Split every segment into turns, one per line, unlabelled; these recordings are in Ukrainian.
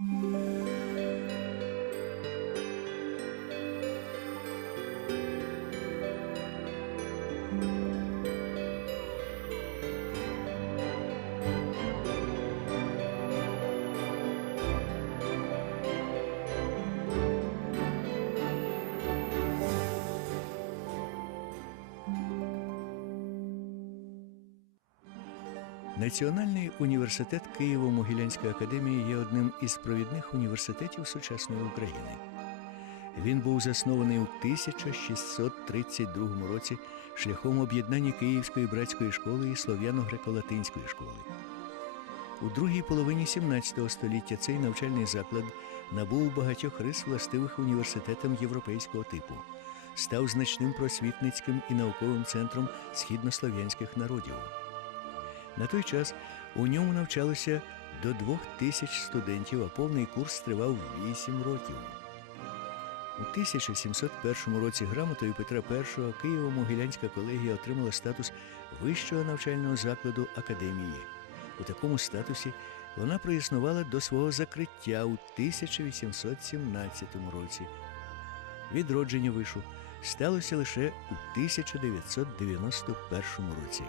Música Національний університет Києво-Могилянської академії є одним із провідних університетів сучасної України. Він був заснований у 1632 році шляхом об'єднання Київської братської школи і слов'яно-греко-латинської школи. У другій половині 17 століття цей навчальний заклад набув багатьох рис властивих університетам європейського типу, став значним просвітницьким і науковим центром східнослов'янських народів. На той час у ньому навчалося до двох тисяч студентів, а повний курс тривав 8 років. У 1701 році грамотою Петра І Києво-Могилянська колегія отримала статус вищого навчального закладу академії. У такому статусі вона проіснувала до свого закриття у 1817 році. Відродження вишу сталося лише у 1991 році.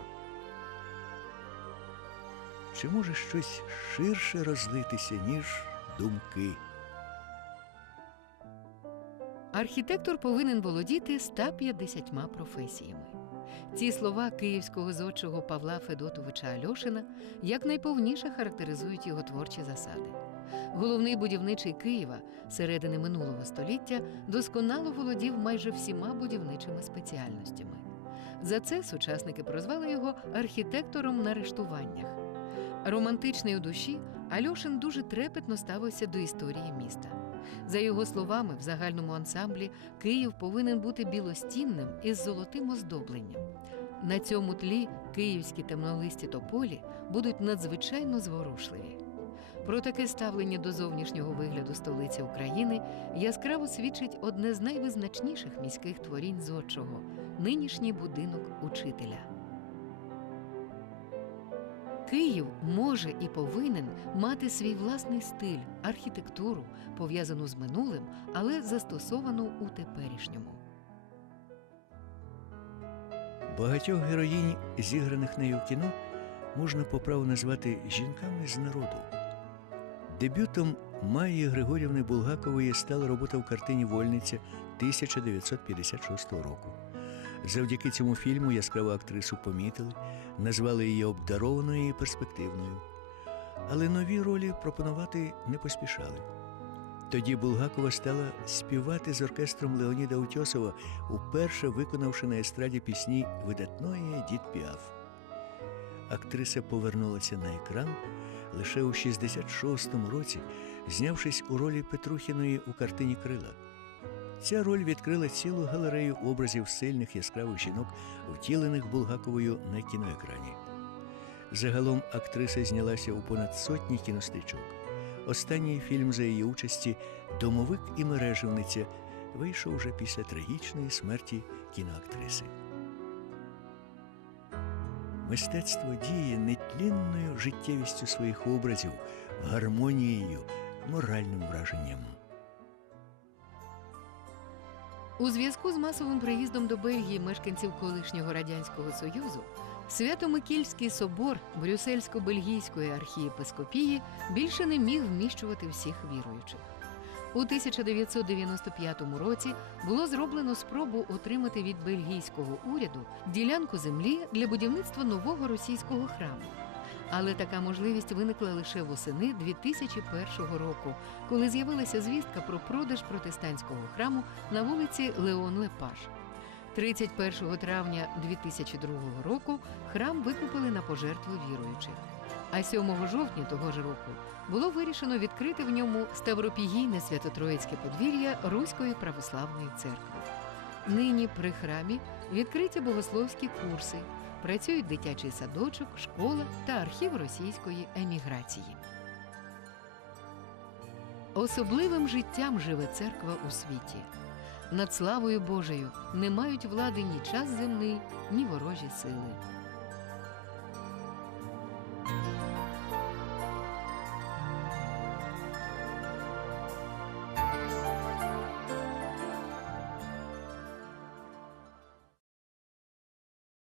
Чи може щось ширше розлитися, ніж думки?
Архітектор повинен володіти 150 професіями. Ці слова київського зодчого Павла Федотовича Альошина якнайповніше характеризують його творчі засади. Головний будівничий Києва середини минулого століття досконало володів майже всіма будівничими спеціальностями. За це сучасники прозвали його архітектором на рештуваннях. Романтичний у душі, Альошин дуже трепетно ставився до історії міста. За його словами, в загальному ансамблі Київ повинен бути білостінним із золотим оздобленням. На цьому тлі київські темнолисті тополі будуть надзвичайно зворушливі. Про таке ставлення до зовнішнього вигляду столиці України яскраво свідчить одне з найвизначніших міських творінь зодчого нинішній будинок учителя. Київ може і повинен мати свій власний стиль, архітектуру, пов'язану з минулим, але застосовану у теперішньому.
Багатьох героїнь, зіграних нею в кіно, можна по праву назвати жінками з народу. Дебютом Майї Григорівни Булгакової стала робота в картині Вольниця 1956 року. Завдяки цьому фільму яскраву актрису помітили, назвали її обдарованою і перспективною. Але нові ролі пропонувати не поспішали. Тоді Булгакова стала співати з оркестром Леоніда Утьосова, уперше виконавши на естраді пісні видатної Едіт Піаф. Актриса повернулася на екран лише у 66-му році, знявшись у ролі Петрухіної у картині Крила. Ця роль відкрила цілу галерею образів сильних яскравих жінок, втілених Булгаковою на кіноекрані. Загалом актриса знялася у понад сотні кінострічок. Останній фільм за її участі Домовик і мереживниця вийшов уже після трагічної смерті кіноактриси. Мистецтво діє нетлінною життєвістю своїх образів, гармонією, моральним враженням.
У зв'язку з масовим приїздом до Бельгії мешканців колишнього радянського союзу Свято-Микільський собор Брюссельсько-бельгійської архієпископії більше не міг вміщувати всіх віруючих. У 1995 році було зроблено спробу отримати від бельгійського уряду ділянку землі для будівництва нового російського храму. Але така можливість виникла лише восени 2001 року, коли з'явилася звістка про продаж протестантського храму на вулиці Леон Лепаш. 31 травня 2002 року храм викупили на пожертву віруючих. А 7 жовтня того ж року було вирішено відкрити в ньому Ставропігійне Свято-Троїцьке подвір'я Руської православної церкви. Нині при храмі відкриті богословські курси, працюють дитячий садочок, школа та архів російської еміграції. Особливим життям живе церква у світі. Над славою Божою не мають влади ні час земний, ні ворожі сили.